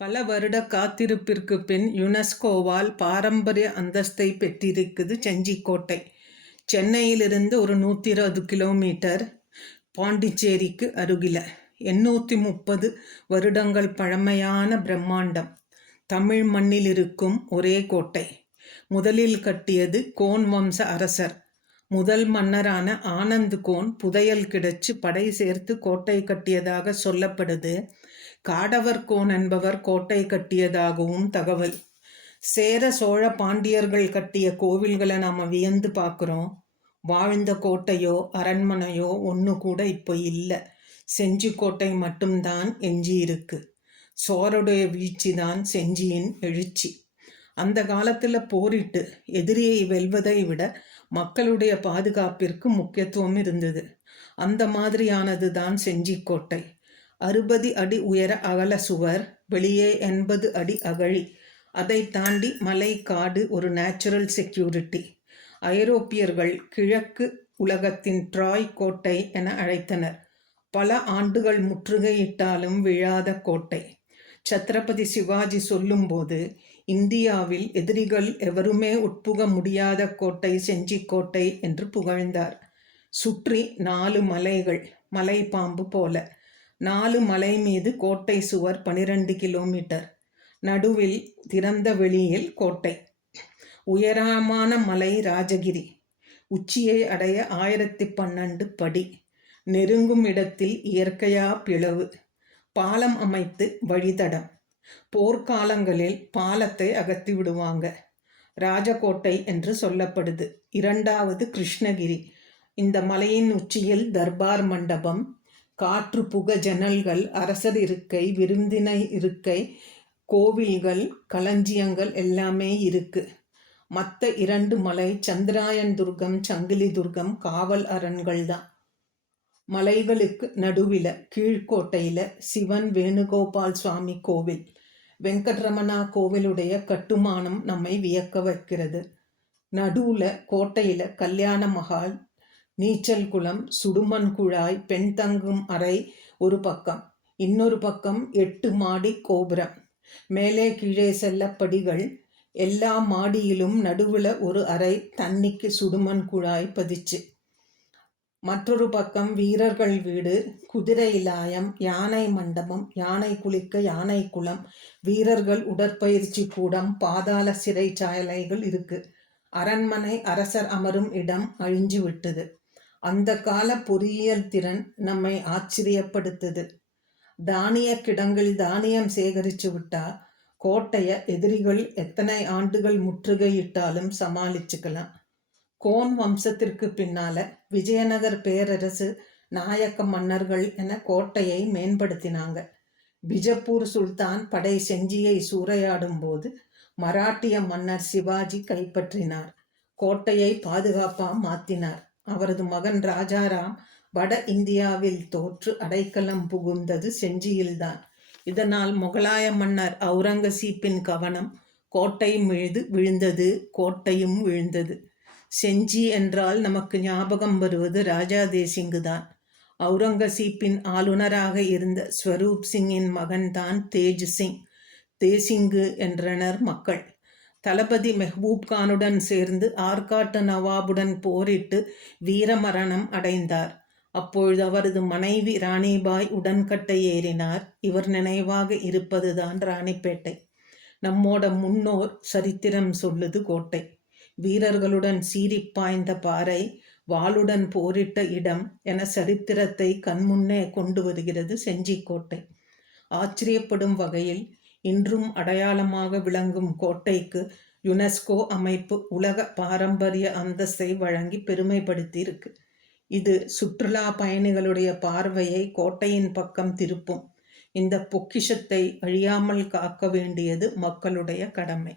பல வருட காத்திருப்பிற்கு பின் யுனெஸ்கோவால் பாரம்பரிய அந்தஸ்தை பெற்றிருக்குது செஞ்சிக்கோட்டை. சென்னையிலிருந்து ஒரு 120 கிலோமீட்டர், பாண்டிச்சேரிக்கு அருகில 830 வருடங்கள் பழமையான பிரம்மாண்டம். தமிழ் மண்ணில் இருக்கும் ஒரே கோட்டை. முதலில் கட்டியது கோன் வம்ச அரசர். முதல் மன்னரான ஆனந்த் கோன் புதையல் கிடைச்சு படை சேர்த்து கோட்டை கட்டியதாக சொல்லப்படுது. காடவர் கோன் என்பவர் கோட்டை கட்டியதாகவும் தகவல். சேர சோழ பாண்டியர்கள் கட்டிய கோவில்களை நாம் வியந்து பார்க்குறோம். வாழ்ந்த கோட்டையோ அரண்மனையோ ஒன்று கூட இப்போ இல்லை. செஞ்சிக்கோட்டை மட்டும்தான் எஞ்சி இருக்கு. சோழருடைய வீழ்ச்சி தான் செஞ்சியின் எழுச்சி. அந்த காலத்தில் போரிட்டு எதிரியை வெல்வதை விட மக்களுடைய பாதுகாப்பிற்கு முக்கியத்துவம் இருந்தது. அந்த மாதிரியானது தான் செஞ்சிக்கோட்டை. 60 அடி உயர அகல சுவர், வெளியே 80 அடி அகழி. அதை தாண்டி மலை, காடு ஒரு நேச்சுரல் செக்யூரிட்டி. ஐரோப்பியர்கள் கிழக்கு உலகத்தின் ட்ராய் கோட்டை என அழைத்தனர். பல ஆண்டுகள் முற்றுகையிட்டாலும் விழாத கோட்டை. சத்ரபதி சிவாஜி சொல்லும்போது இந்தியாவில் எதிரிகள் எவருமே உட்புக முடியாத கோட்டை செஞ்சிக்கோட்டை என்று புகழ்ந்தார். சுற்றி 4 மலைகள், மலை பாம்பு போல. 4 மலை மீது கோட்டை சுவர் 12 கிலோமீட்டர். நடுவில் திறந்த வெளியில் கோட்டை. உயரமான மலை ராஜகிரி. உச்சியை அடைய 1012 படி. நெருங்கும் இடத்தில் இயற்கையா பிளவு. பாலம் அமைத்து வழித்தடம். போர்க்காலங்களில் பாலத்தை அகற்றி விடுவாங்க. ராஜகோட்டை என்று சொல்லப்படுது. 2வது கிருஷ்ணகிரி. இந்த மலையின் உச்சியில் தர்பார் மண்டபம், காற்று புக ஜன்னல்கள், அரசர் இருக்கை, விருந்தினர் இருக்கை, கோவில்கள், களஞ்சியங்கள் எல்லாமே இருக்கு. மற்ற 2 மலை சந்திராயன் துர்கம், சங்கிலி துர்கம் காவல் அரண்கள் தான். மலைகளுக்கு நடுவில் கீழ்கோட்டையில் சிவன் வேணுகோபால் சுவாமி கோவில். வெங்கட்ரமணா கோவிலுடைய கட்டுமானம் நம்மை வியக்க வைக்கிறது. நடுவில் கோட்டையில் கல்யாண மகால், நீச்சல் குளம், சுடுமண் குழாய், பெண் தங்கும் அறை ஒரு பக்கம். இன்னொரு பக்கம் 8 மாடி கோபுரம். மேலே கீழே செல்ல படிகள். எல்லா மாடியிலும் நடுவில் ஒரு அறை, தண்ணிக்கு சுடுமண் குழாய் பதிச்சு. மற்றொரு பக்கம் வீரர்கள் வீடு, குதிரை லாயம், யானை மண்டபம், யானை குளிக்க யானை குளம், வீரர்கள் உடற்பயிற்சி கூடம், பாதாள சிறைச்சாலைகள் இருக்கு. அரண்மனை, அரசர் அமரும் இடம் அழிஞ்சு விட்டது. அந்த கால பொறியியல் திறன் நம்மை ஆச்சரியப்படுத்துது. தானிய கிடங்கில் தானியம் சேகரிச்சு விட்டா கோட்டைய எதிரிகள் எத்தனை ஆண்டுகள் முற்றுகையிட்டாலும் சமாளிச்சுக்கலாம். கோன் வம்சத்திற்கு பின்னால விஜயநகர் பேரரசு, நாயக்க மன்னர்கள் என கோட்டையை மேம்படுத்தினாங்க. பிஜப்பூர் சுல்தான் படை செஞ்சியை சூறையாடும் போது மராட்டிய மன்னர் சிவாஜி கைப்பற்றினார். கோட்டையை பாதுகாப்பா மாத்தினார். அவரது மகன் ராஜாராம் வட இந்தியாவில் தோற்று அடைக்கலம் புகுந்தது செஞ்சியில்தான். இதனால் முகலாய மன்னர் அவுரங்கசீப்பின் கவனம் கோட்டை மீது விழுந்தது. கோட்டையும் விழுந்தது. செஞ்சி என்றால் நமக்கு ஞாபகம் வருவது ராஜா தேசிங்கு தான். அவுரங்கசீப்பின் ஆளுநராக இருந்த ஸ்வரூப் சிங்கின் மகன்தான் தேஜ் சிங். தேசிங்கு என்றனர் மக்கள். தளபதி மெஹபூப் கானுடன் சேர்ந்து ஆற்காட்டு நவாபுடன் போரிட்டு வீரமரணம் அடைந்தார். அப்பொழுது அவரது மனைவி ராணிபாய் உடன்கட்டை ஏறினார். இவர் நினைவாக இருப்பதுதான் ராணிப்பேட்டை. நம்மோட முன்னோர் சரித்திரம் சொல்லுது கோட்டை. வீரர்களுடன் சீறிப்பாய்ந்த பாறை, வாளுடன் போரிட்ட இடம் என சரித்திரத்தை கண்முன்னே கொண்டு வருகிறது செஞ்சிக்கோட்டை. ஆச்சரியப்படும் வகையில் இன்றும் அடையாளமாக விளங்கும் கோட்டைக்கு யுனெஸ்கோ அமைப்பு உலக பாரம்பரிய அந்தஸ்தை வழங்கி பெருமைப்படுத்தி இருக்கு. இது சுற்றுலா பயணிகளுடைய பார்வையை கோட்டையின் பக்கம் திருப்பும். இந்த பொக்கிஷத்தை அழியாமல் காக்க வேண்டியது மக்களுடைய கடமை.